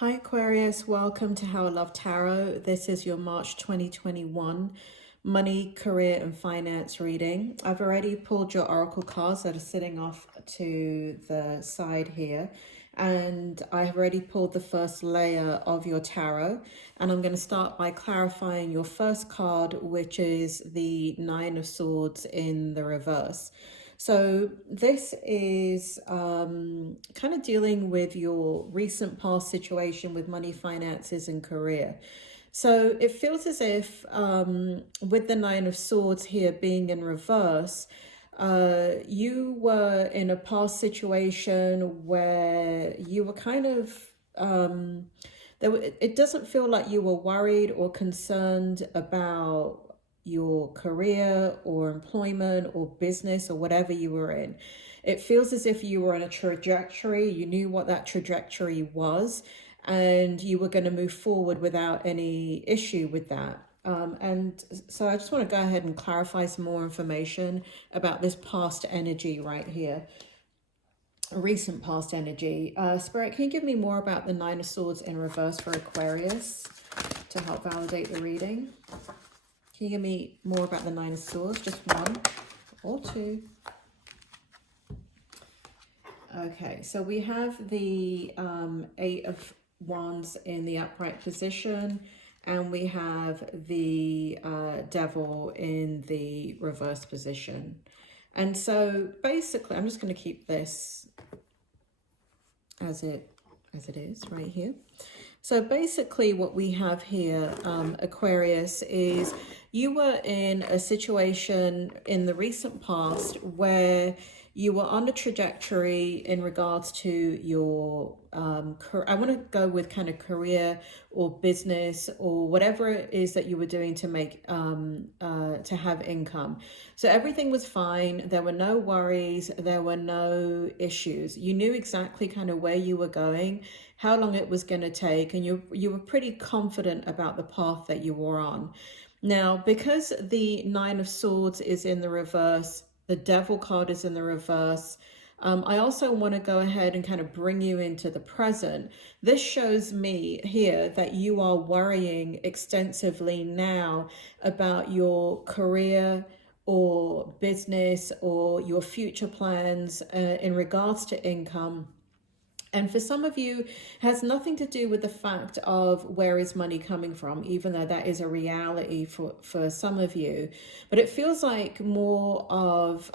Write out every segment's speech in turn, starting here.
Hi Aquarius, welcome to How I Love Tarot. This is your March 2021 money, career and finance reading. I've already pulled your oracle cards that are sitting off to the side here, and I've already pulled the first layer of your tarot, and I'm going to start by clarifying your first card, which is the Nine of Swords in the reverse. So this is kind of dealing with your recent past situation with money, finances, and career. So it feels as if with the Nine of Swords here being in reverse, you were in a past situation where you were kind of, it doesn't feel like you were worried or concerned about your career or employment or business or whatever you were in. It feels as if you were on a trajectory, you knew what that trajectory was, and you were going to move forward without any issue with that. And so I just want to go ahead and clarify some more information about this past energy right here, recent past energy. Spirit, can you give me more about the Nine of Swords in reverse for Aquarius to help validate the reading? Can you give me more about the Nine of Swords? Just one or two. Okay, so we have the Eight of Wands in the upright position, and we have the Devil in the reverse position. And so basically, I'm just going to keep this as it is right here. So basically what we have here, Aquarius, is you were in a situation in the recent past where you were on a trajectory in regards to your, I want to go with kind of career or business or whatever it is that you were doing to make, to have income. So everything was fine. There were no worries. There were no issues. You knew exactly kind of where you were going, how long it was going to take, and you were pretty confident about the path that you were on. Now, because the Nine of Swords is in the reverse, the Devil card is in the reverse, I also want to go ahead and kind of bring you into the present. This shows me here that you are worrying extensively now about your career or business or your future plans in regards to income. And for some of you, it has nothing to do with the fact of where is money coming from, even though that is a reality for some of you. But it feels like more of,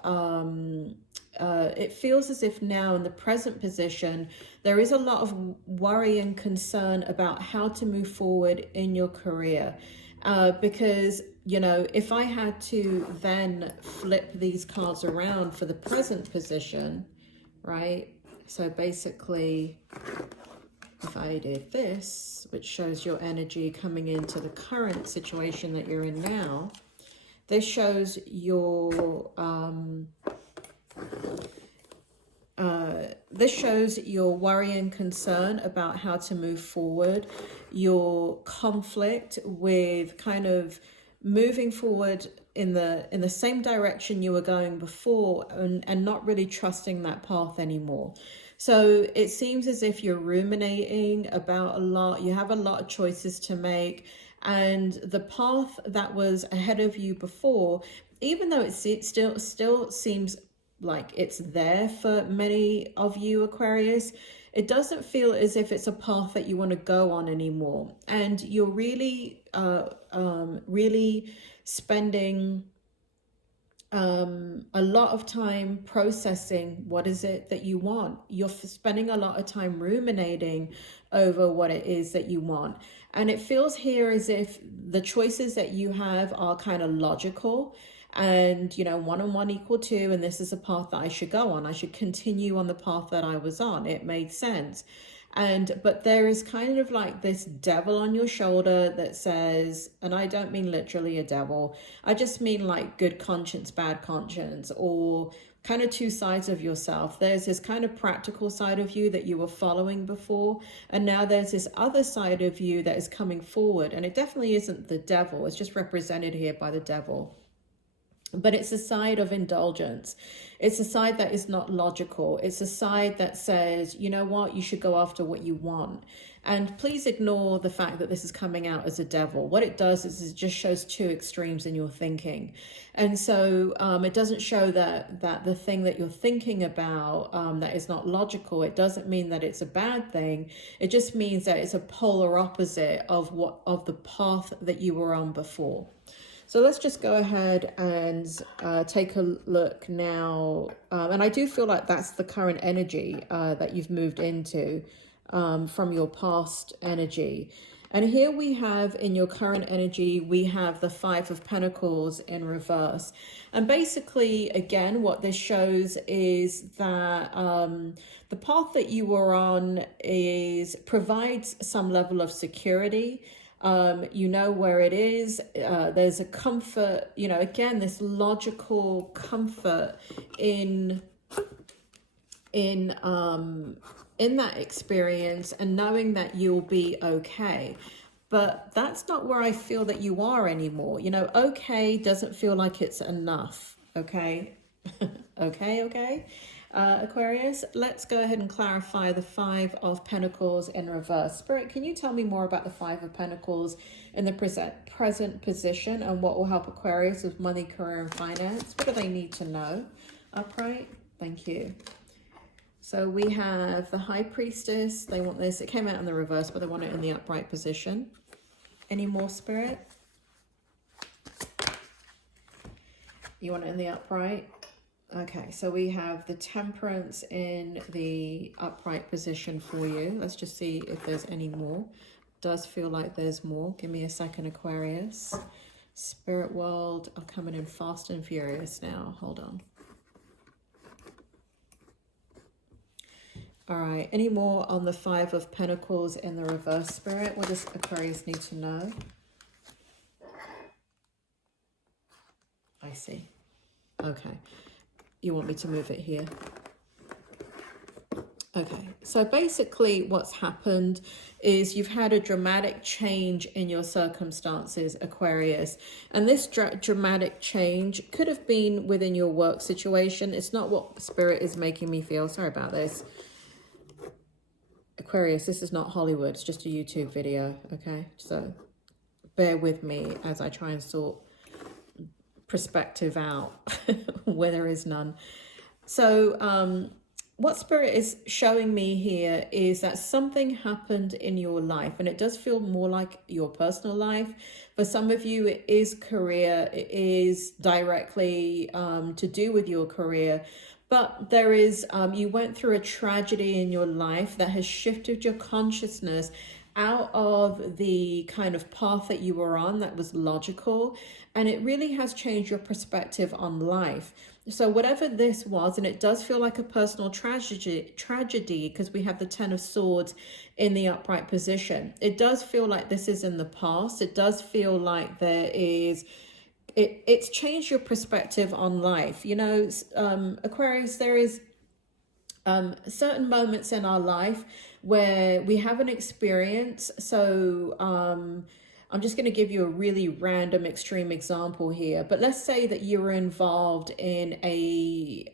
it feels as if now in the present position, there is a lot of worry and concern about how to move forward in your career. Because, you know, if I had to then flip these cards around for the present position, right? So basically, if I did this, which shows your energy coming into the current situation that you're in now, this shows your worry and concern about how to move forward, your conflict with kind of moving forward in the same direction you were going before, and not really trusting that path anymore. So it seems as if you're ruminating about a lot. You have a lot of choices to make, and the path that was ahead of you before, even though it still seems like it's there for many of you Aquarius, it doesn't feel as if it's a path that you want to go on anymore. And you're really really spending a lot of time processing what is it that you want. You're spending a lot of time ruminating over what it is that you want. And it feels here as if the choices that you have are kind of logical. And, you know, 1 and 1 equal 2, and this is a path that I should go on. I should continue on the path that I was on. It made sense. But there is kind of like this devil on your shoulder that says, and I don't mean literally a devil, I just mean like good conscience, bad conscience, or kind of two sides of yourself. There's this kind of practical side of you that you were following before, and now there's this other side of you that is coming forward, and it definitely isn't the devil. It's just represented here by the devil. But it's a side of indulgence. It's a side that is not logical. It's a side that says, you know what, you should go after what you want. And please ignore the fact that this is coming out as a devil. What it does is it just shows two extremes in your thinking. And so it doesn't show that the thing that you're thinking about that is not logical. It doesn't mean that it's a bad thing. It just means that it's a polar opposite of the path that you were on before. So let's just go ahead and take a look now. And I do feel like that's the current energy that you've moved into from your past energy. And here we have in your current energy, we have the Five of Pentacles in reverse. And basically, again, what this shows is that the path that you were on provides some level of security. You know where it is. There's a comfort, you know, again, this logical comfort in that experience and knowing that you'll be okay. But that's not where I feel that you are anymore. You know, okay doesn't feel like it's enough. Okay. Okay. Aquarius, let's go ahead and clarify the Five of Pentacles in reverse. Spirit, can you tell me more about the Five of Pentacles in the present position and what will help Aquarius with money, career, and finance? What do they need to know? Upright. Thank you. So we have the High Priestess. They want this. It came out in the reverse, but they want it in the upright position. Any more, Spirit? You want it in the upright? Okay, so we have the Temperance in the upright position for you. Let's just see if there's any more. Does feel like there's more. Give me a second, Aquarius. Spirit world are coming in fast and furious now. Hold on. All right, any more on the Five of Pentacles in the reverse, Spirit? What does Aquarius need to know? I see. Okay. You want me to move it here? Okay, so basically what's happened is you've had a dramatic change in your circumstances, Aquarius. And this dramatic change could have been within your work situation. It's not what Spirit is making me feel. Sorry about this. Aquarius, this is not Hollywood. It's just a YouTube video, okay? So bear with me as I try and sort perspective out where there is none. So what Spirit is showing me here is that something happened in your life, and it does feel more like your personal life. For some of you, it is career. It is directly to do with your career. But there is, you went through a tragedy in your life that has shifted your consciousness out of the kind of path that you were on that was logical, and it really has changed your perspective on life. So whatever this was, and it does feel like a personal tragedy because we have the Ten of Swords in the upright position. It does feel like this is in the past. It does feel like there is, it's changed your perspective on life. You know, Aquarius, there is certain moments in our life where we have an experience. So I'm just going to give you a really random extreme example here. But let's say that you were involved in a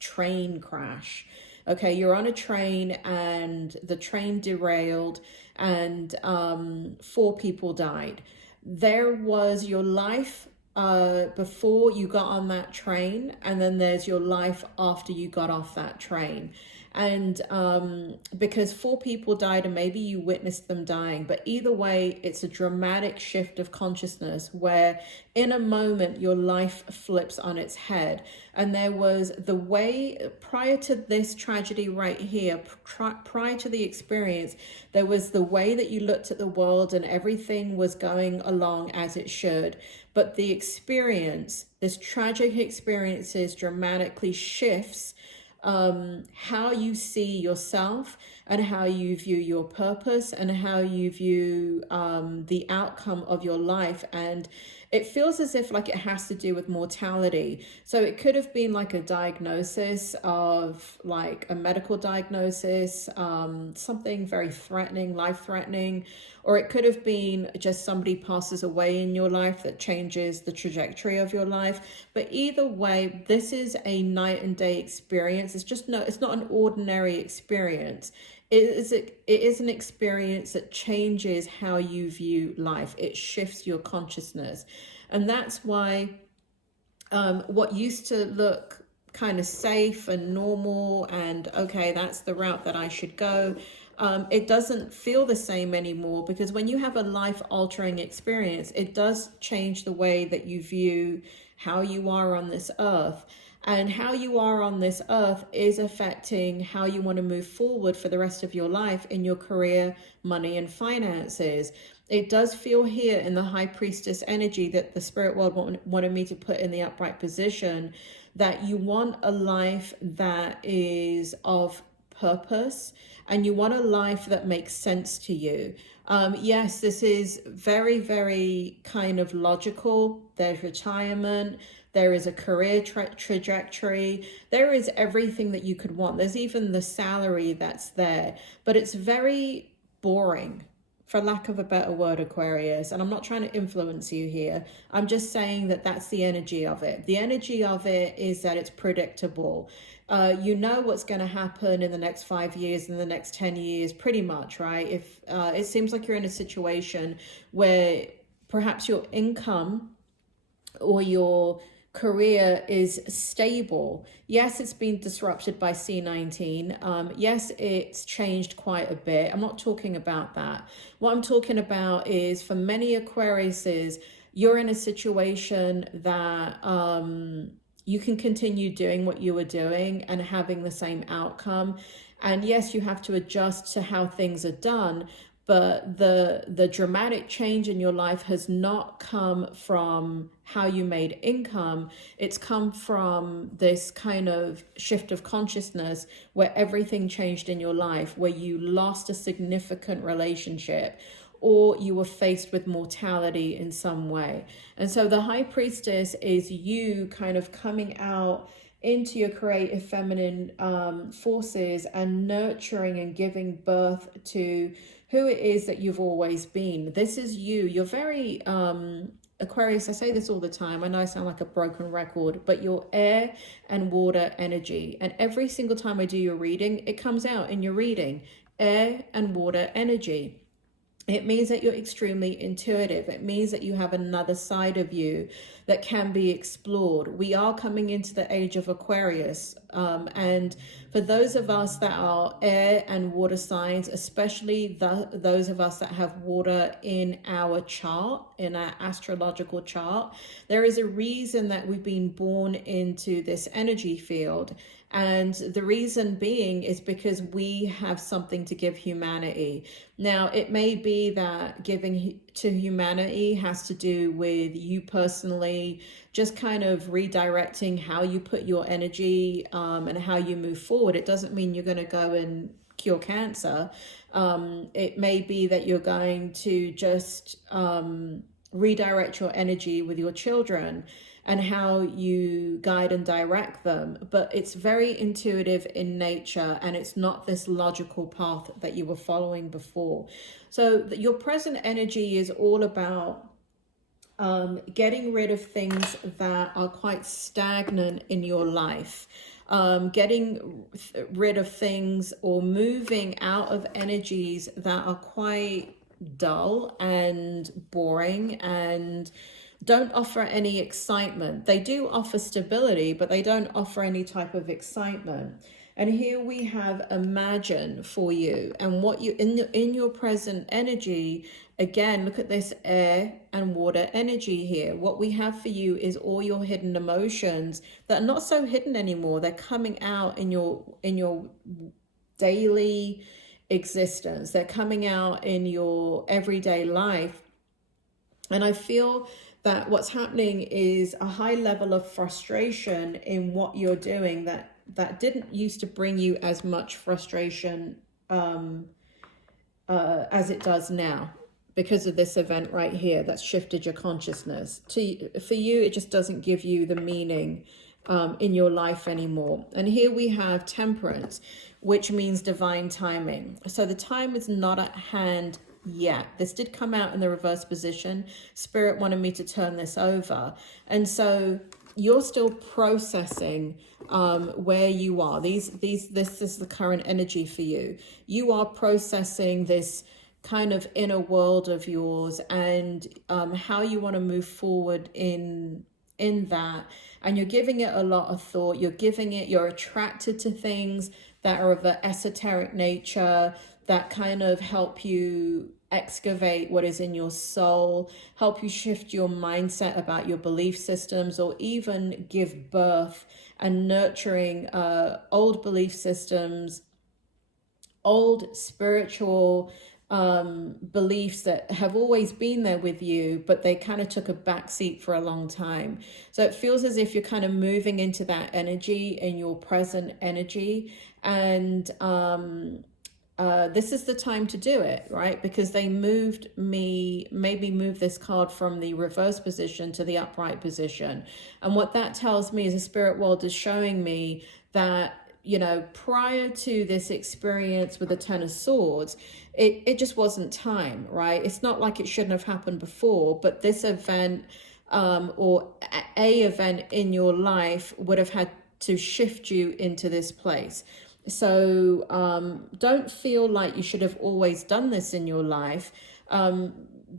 train crash. Okay, you're on a train and the train derailed and 4 people died. There was your life before you got on that train, and then there's your life after you got off that train. And because 4 people died and maybe you witnessed them dying, but either way, it's a dramatic shift of consciousness where in a moment your life flips on its head. And there was the way prior to this tragedy right here, prior to the experience, there was the way that you looked at the world and everything was going along as it should. But the experience, this tragic experiences dramatically shifts how you see yourself and how you view your purpose and how you view the outcome of your life. And it feels as if like it has to do with mortality. So it could have been like a diagnosis of like a medical diagnosis, something very threatening, life-threatening, or it could have been just somebody passes away in your life that changes the trajectory of your life. But either way, this is a night and day experience. It's not an ordinary experience. It is an experience that changes how you view life. It shifts your consciousness. And that's why what used to look kind of safe and normal and okay, that's the route that I should go, it doesn't feel the same anymore, because when you have a life-altering experience, it does change the way that you view how you are on this earth. And how you are on this earth is affecting how you want to move forward for the rest of your life in your career, money, and finances. It does feel here in the High Priestess energy that the spirit world wanted me to put in the upright position, that you want a life that is of purpose, and you want a life that makes sense to you. Yes, this is very, very kind of logical. There's retirement. There is a career trajectory. There is everything that you could want. There's even the salary that's there. But it's very boring, for lack of a better word, Aquarius. And I'm not trying to influence you here. I'm just saying that that's the energy of it. The energy of it is that it's predictable. You know what's going to happen in the next 5 years, in the next 10 years, pretty much, right? If it seems like you're in a situation where perhaps your income or your career is stable. Yes, it's been disrupted by C19. Yes, it's changed quite a bit. I'm not talking about that. What I'm talking about is, for many Aquariuses, you're in a situation that you can continue doing what you were doing and having the same outcome. And yes, you have to adjust to how things are done, but the dramatic change in your life has not come from how you made income. It's come from this kind of shift of consciousness where everything changed in your life, where you lost a significant relationship or you were faced with mortality in some way. And so the High Priestess is you kind of coming out into your creative feminine forces and nurturing and giving birth to who it is that you've always been. This is you. You're very, Aquarius, I say this all the time. I know I sound like a broken record, but you're air and water energy. And every single time I do your reading, it comes out in your reading, air and water energy. It means that you're extremely intuitive. It means that you have another side of you that can be explored. We are coming into the age of Aquarius. And for those of us that are air and water signs, especially those of us that have water in our chart, in our astrological chart, there is a reason that we've been born into this energy field. And the reason being is because we have something to give humanity. Now, it may be that giving to humanity has to do with you personally, just kind of redirecting how you put your energy and how you move forward. It doesn't mean you're going to go and cure cancer. It may be that you're going to just redirect your energy with your children and how you guide and direct them. But it's very intuitive in nature, and it's not this logical path that you were following before. So your present energy is all about getting rid of things that are quite stagnant in your life, getting rid of things or moving out of energies that are quite dull and boring and don't offer any excitement. They do offer stability, but they don't offer any type of excitement. And here we have imagine for you, and what you in your present energy. Again, look at this air and water energy here. What we have for you is all your hidden emotions that are not so hidden anymore. They're coming out in your daily existence. They're coming out in your everyday life. And I feel that what's happening is a high level of frustration in what you're doing that didn't used to bring you as much frustration as it does now. because of this event right here that's shifted your consciousness. For you, it just doesn't give you the meaning in your life anymore. And here we have temperance, which means divine timing. So the time is not at hand yet. This did come out in the reverse position. Spirit wanted me to turn this over. And so you're still processing where you are. This is the current energy for you. You are processing this kind of inner world of yours, and how you want to move forward in that. And you're giving it a lot of thought. You're attracted to things that are of an esoteric nature, that kind of help you excavate what is in your soul, help you shift your mindset about your belief systems, or even give birth and nurturing old belief systems, old spiritual beliefs that have always been there with you, but they kind of took a backseat for a long time. So it feels as if you're kind of moving into that energy in your present energy. And this is the time to do it, right? Because they moved this card from the reverse position to the upright position. And what that tells me is the spirit world is showing me that, you know, prior to this experience with the Ten of Swords, it just wasn't time, right? It's not like it shouldn't have happened before, but this event or a event in your life would have had to shift you into this place. So don't feel like you should have always done this in your life.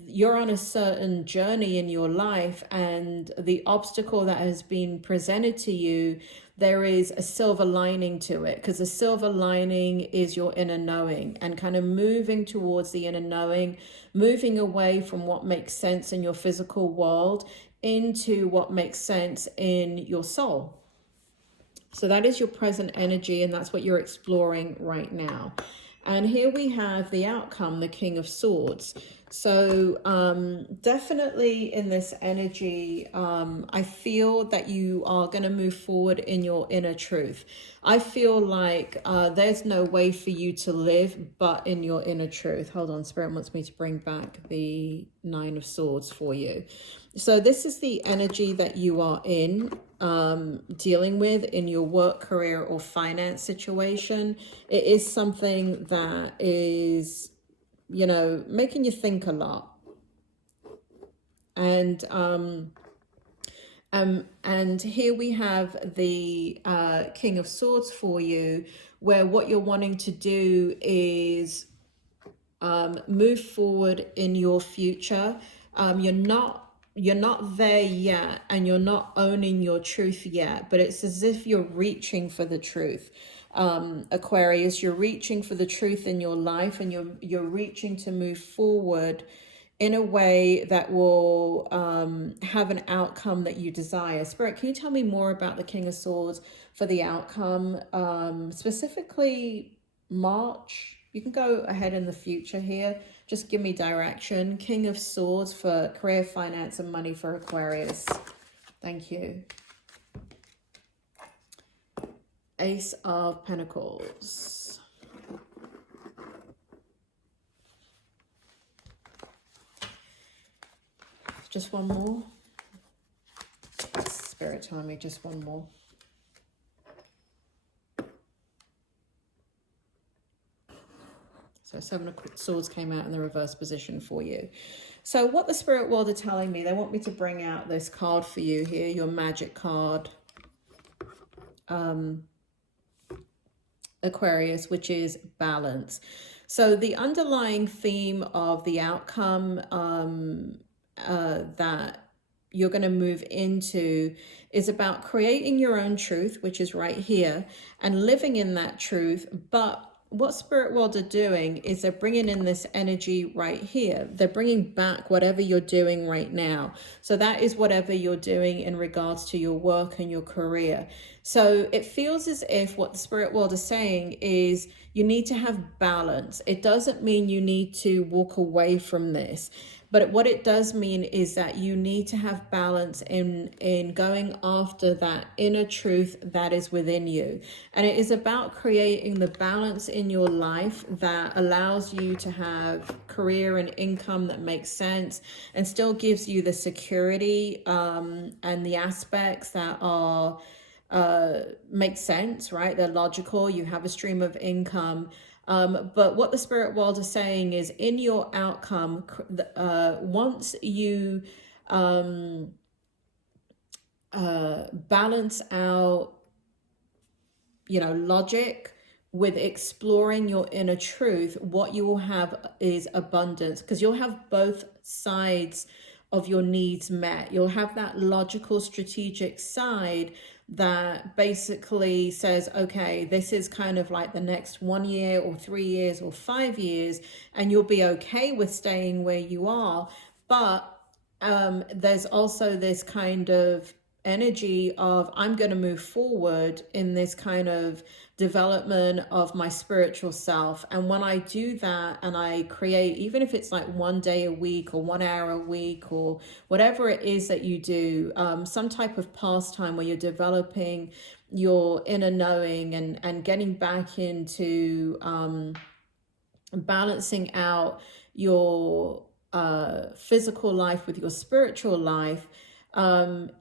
You're on a certain journey in your life, and the obstacle that has been presented to you, there is a silver lining to it, because the silver lining is your inner knowing, and kind of moving towards the inner knowing, moving away from what makes sense in your physical world into what makes sense in your soul. So that is your present energy, and that's what you're exploring right now. And here we have the outcome, the King of Swords. So definitely in this energy, I feel that you are going to move forward in your inner truth. I feel like there's no way for you to live but in your inner truth. Hold on, Spirit wants me to bring back the Nine of Swords for you. So this is the energy that you are in, dealing with in your work, career, or finance situation. It is something that is, you know, making you think a lot. And here we have the King of Swords for you, where what you're wanting to do is move forward in your future. You're not there yet, and you're not owning your truth yet, but it's as if you're reaching for the truth. Aquarius, you're reaching for the truth in your life, and you're reaching to move forward in a way that will have an outcome that you desire. Spirit, can you tell me more about the King of Swords for the outcome, specifically March? You can go ahead in the future here. Just give me direction. King of Swords for career, finance, and money for Aquarius. Thank you. Ace of Pentacles. Just one more. Spirit telling me just one more. So Seven of Swords came out in the reverse position for you. So what the spirit world are telling me, they want me to bring out this card for you here, your magic card, Aquarius, which is balance. So the underlying theme of the outcome that you're going to move into is about creating your own truth, which is right here, and living in that truth. But what spirit world are doing is they're bringing in this energy right here. They're bringing back whatever you're doing right now. So that is whatever you're doing in regards to your work and your career. So it feels as if what the spirit world is saying is You need to have balance. It doesn't mean you need to walk away from this, but what it does mean is that you need to have balance in going after that inner truth that is within you. And it is about creating the balance in your life that allows you to have career and income that makes sense and still gives you the security and the aspects that are make sense, right? They're logical. You have a stream of income. But what the spirit world is saying is in your outcome, once you balance out, logic with exploring your inner truth, what you will have is abundance, because you'll have both sides of your needs met. You'll have that logical, strategic side that basically says, okay, this is kind of like the next 1 year or 3 years or 5 years, and you'll be okay with staying where you are. But there's also this kind of energy of I'm going to move forward in this kind of development of my spiritual self. And when I do that and I create, even if it's like 1 day a week or 1 hour a week or whatever it is that you do, some type of pastime where you're developing your inner knowing and getting back into balancing out your physical life with your spiritual life,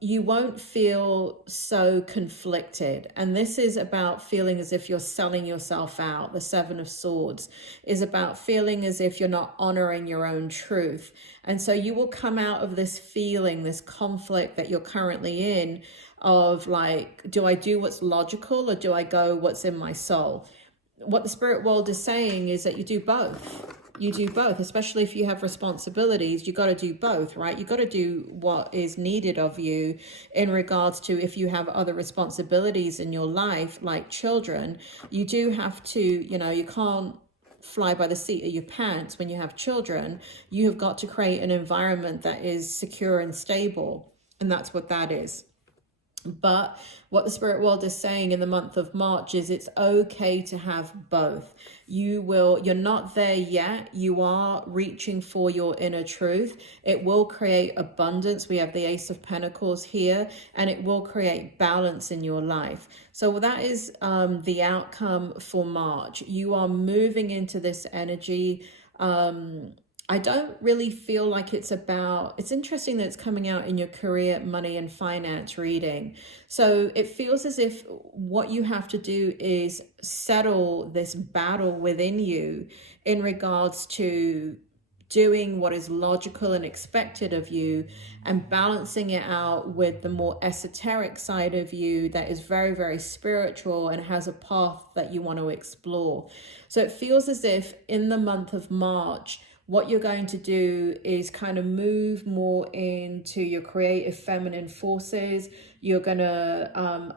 you won't feel so conflicted. And this is about feeling as if you're selling yourself out. The Seven of Swords is about feeling as if you're not honoring your own truth. And so you will come out of this feeling, this conflict that you're currently in of like, do I do what's logical or do I go what's in my soul? What the spirit world is saying is that you do both. You do both, especially if you have responsibilities. You got to do both, right? You got to do what is needed of you in regards to if you have other responsibilities in your life, like children. You do have to, you can't fly by the seat of your pants when you have children. You have got to create an environment that is secure and stable. And that's what that is. But what the spirit world is saying in the month of March is it's okay to have both. You're not there yet. You are reaching for your inner truth. It will create abundance. We have the Ace of Pentacles here, and it will create balance in your life. So that is the outcome for March. You are moving into this energy. I don't really feel like it's interesting that it's coming out in your career, money, and finance reading. So it feels as if what you have to do is settle this battle within you in regards to doing what is logical and expected of you and balancing it out with the more esoteric side of you that is very, very spiritual and has a path that you want to explore. So it feels as if in the month of March, what you're going to do is kind of move more into your creative feminine forces. You're going to,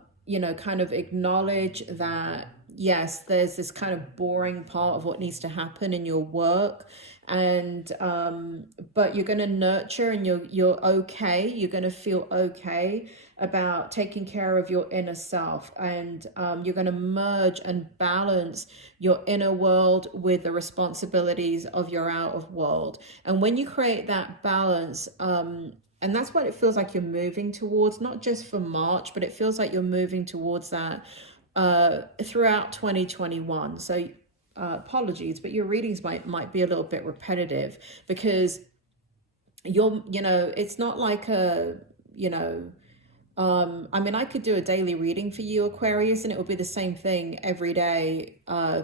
kind of acknowledge that, yes, there's this kind of boring part of what needs to happen in your work. And, but you're going to nurture and you're okay. You're going to feel okay about taking care of your inner self, and you're going to merge and balance your inner world with the responsibilities of your outer world. And when you create that balance, and that's what it feels like you're moving towards, not just for March, but it feels like you're moving towards that throughout 2021. So apologies, but your readings might be a little bit repetitive because it's not like I could do a daily reading for you, Aquarius, and it will be the same thing every day,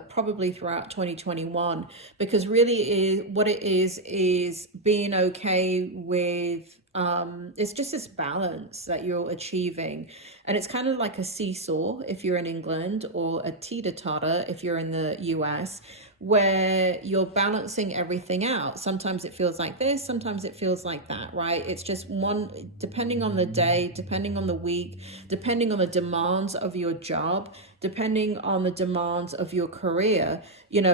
probably throughout 2021, because really what it is being okay with, it's just this balance that you're achieving. And it's kind of like a seesaw if you're in England, or a teeter-totter if you're in the US, where you're balancing everything out. Sometimes it feels like this, sometimes it feels like that, right? It's just one, depending on the day, depending on the week, depending on the demands of your job, depending on the demands of your career.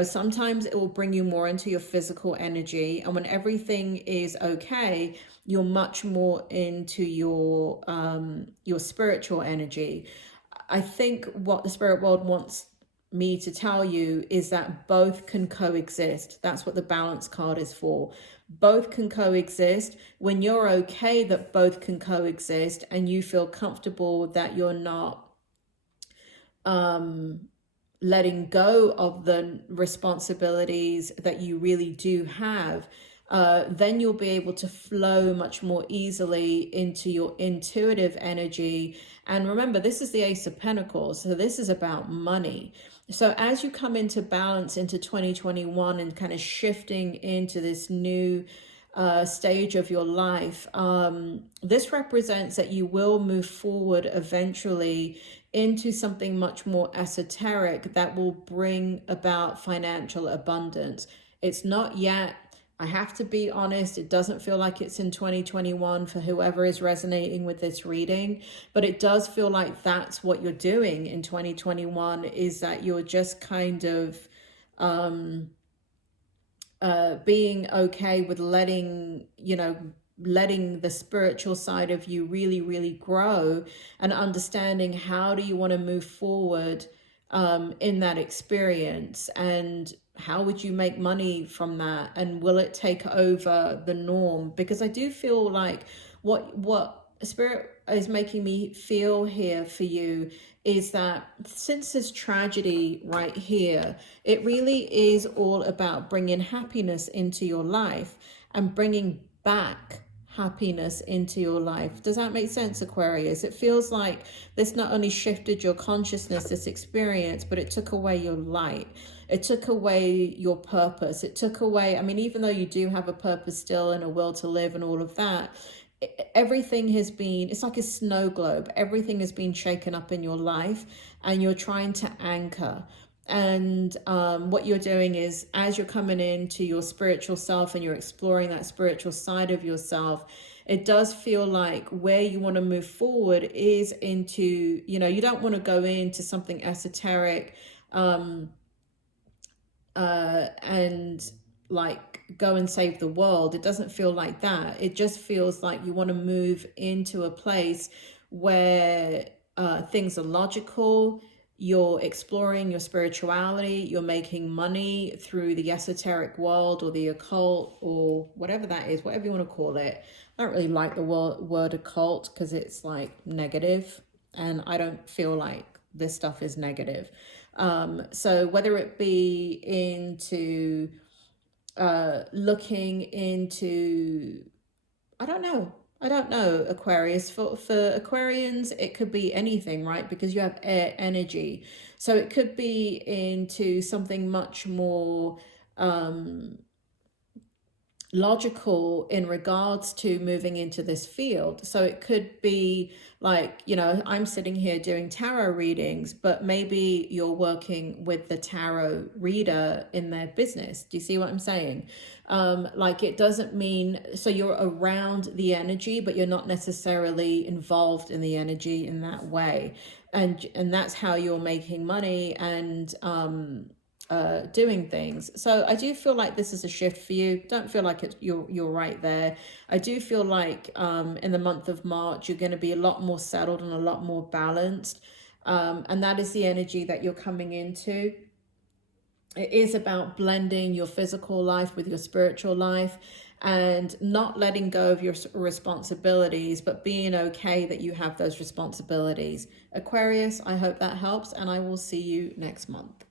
Sometimes it will bring you more into your physical energy. And when everything is okay, you're much more into your spiritual energy. I think what the spirit world wants me to tell you is that both can coexist. That's what the balance card is for. Both can coexist. When you're okay that both can coexist and you feel comfortable that you're not letting go of the responsibilities that you really do have, then you'll be able to flow much more easily into your intuitive energy. And remember, this is the Ace of Pentacles, so this is about money. So as you come into balance into 2021 and kind of shifting into this new stage of your life, this represents that you will move forward eventually into something much more esoteric that will bring about financial abundance. It's not yet. I have to be honest, it doesn't feel like it's in 2021 for whoever is resonating with this reading, but it does feel like that's what you're doing in 2021, is that you're just kind of being okay with letting the spiritual side of you really, really grow, and understanding how do you want to move forward in that experience, and how would you make money from that, and will it take over the norm? Because I do feel like what Spirit is making me feel here for you is that since this tragedy right here, it really is all about bringing happiness into your life and bringing back happiness into your life. Does that make sense, Aquarius? It feels like this not only shifted your consciousness, this experience, but it took away your light. It took away your purpose. It took away, I mean, even though you do have a purpose still and a will to live and all of that, everything has been, it's like a snow globe. Everything has been shaken up in your life, and you're trying to anchor. And what you're doing is, as you're coming into your spiritual self and you're exploring that spiritual side of yourself, it does feel like where you want to move forward is into, you don't want to go into something esoteric and like go and save the world. It doesn't feel like that. It just feels like you want to move into a place where things are logical. You're exploring your spirituality, you're making money through the esoteric world or the occult or whatever that is, whatever you want to call it. I don't really like the word occult because it's like negative, and I don't feel like this stuff is negative. So whether it be into looking into, I don't know, Aquarius. For Aquarians, it could be anything, right? Because you have air energy. So it could be into something much more logical in regards to moving into this field. So it could be like, I'm sitting here doing tarot readings, but maybe you're working with the tarot reader in their business. Do you see what I'm saying? Like, it doesn't mean, so you're around the energy, but you're not necessarily involved in the energy in that way. And that's how you're making money and doing things. So I do feel like this is a shift for you. Don't feel like you're right there. I do feel like in the month of March you're going to be a lot more settled and a lot more balanced, and that is the energy that you're coming into. It is about blending your physical life with your spiritual life and not letting go of your responsibilities, but being okay that you have those responsibilities. Aquarius, I hope that helps, and I will see you next month.